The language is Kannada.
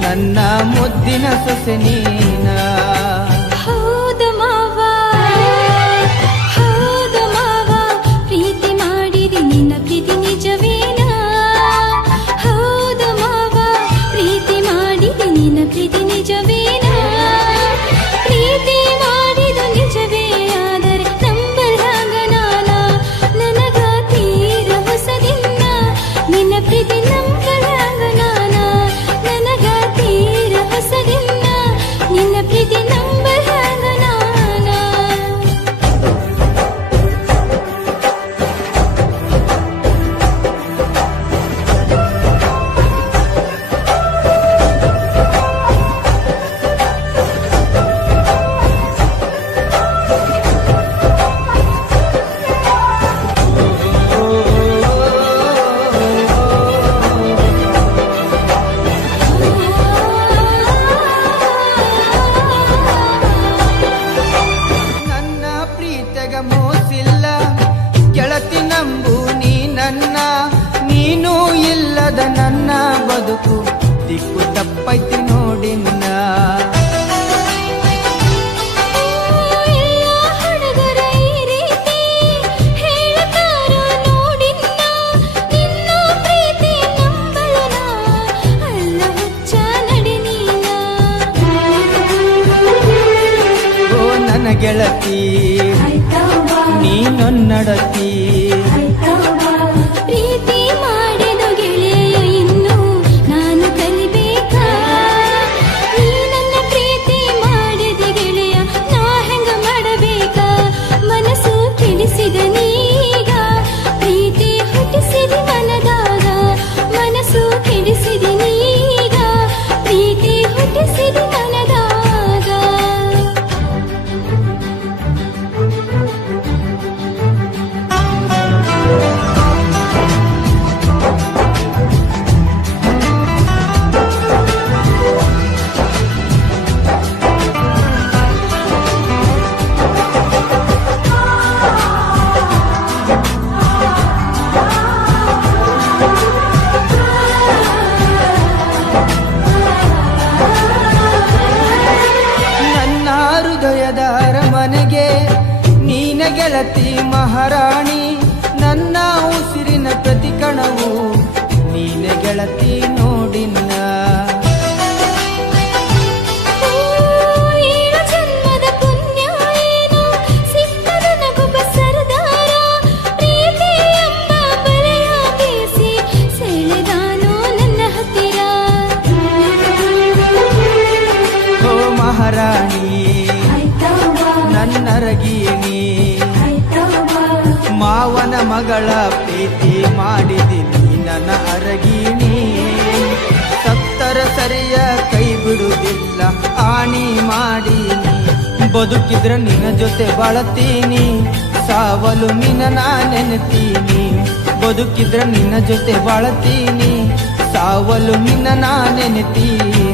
ನನ್ನ ಮುದ್ದಿನ ಸೊಸೆ ನೀನ. ಹೌದು ಮಾವ. ಹೌದು ಮಾವ. ಪ್ರೀತಿ ಮಾಡಿರಿ ನಿನ್ನ ಪ್ರೀತಿ ನಿಜವೇನಾ? ಹೌದು ಮಾವ. ಪ್ರೀತಿ ಮಾಡಿರಿ ನಿನ್ನ ಪ್ರೀತಿ ನಿಜವೇನಾ? ಪ್ರೀತಿ ಮಾಡಿದು ನಿಜವೇ, ಆದರೆ ನಂಬಲಾಗ ನಾನ ನನಗ ತೀರ ಹೊಸದಿನ್ನ ನಿನ್ನ ಪ್ರೀತಿ ನಂಬಲಾಗ ನಂಬು ನೀ ನನ್ನ ನೀನು ಇಲ್ಲದ ನನ್ನ ಬದುಕು. ದಿಕ್ಕು ತಪ್ಪೈತಿ ನೋಡಿನ್ನ ಗೆಳತಿ ಹುಡುಗರ ಹೃದಯದ ಅರಮನೆಗೆ ನೀನ ಗೆಳತಿ ಮಹಾರಾಣಿ ನನ್ನ ಉಸಿರಿನ ಪ್ರತಿ ಕಣವು ನೀನ ಗೆಳತಿ ಮಾವನ ಮಗಳ ಪ್ರೀತಿ ಮಾಡಿದಿನಿ ನನ್ನ ಅರಗಿಣಿ. ಸತ್ತರ ಸರಿಯ ಕೈ ಬಿಡುವುದಿಲ್ಲ, ಆಣಿ ಮಾಡೀನಿ. ಬದುಕಿದ್ರ ನಿನ್ನ ಜೊತೆ ಬಳತೀನಿ ಸಾವಲು ನಿನ್ನ ನಾ ನೆನೆತೀನಿ. ಬದುಕಿದ್ರ ನಿನ್ನ ಜೊತೆ ಬಳತೀನಿ ಸಾವಲು ನಿನ್ನ ನಾ ನೆನೆತೀನಿ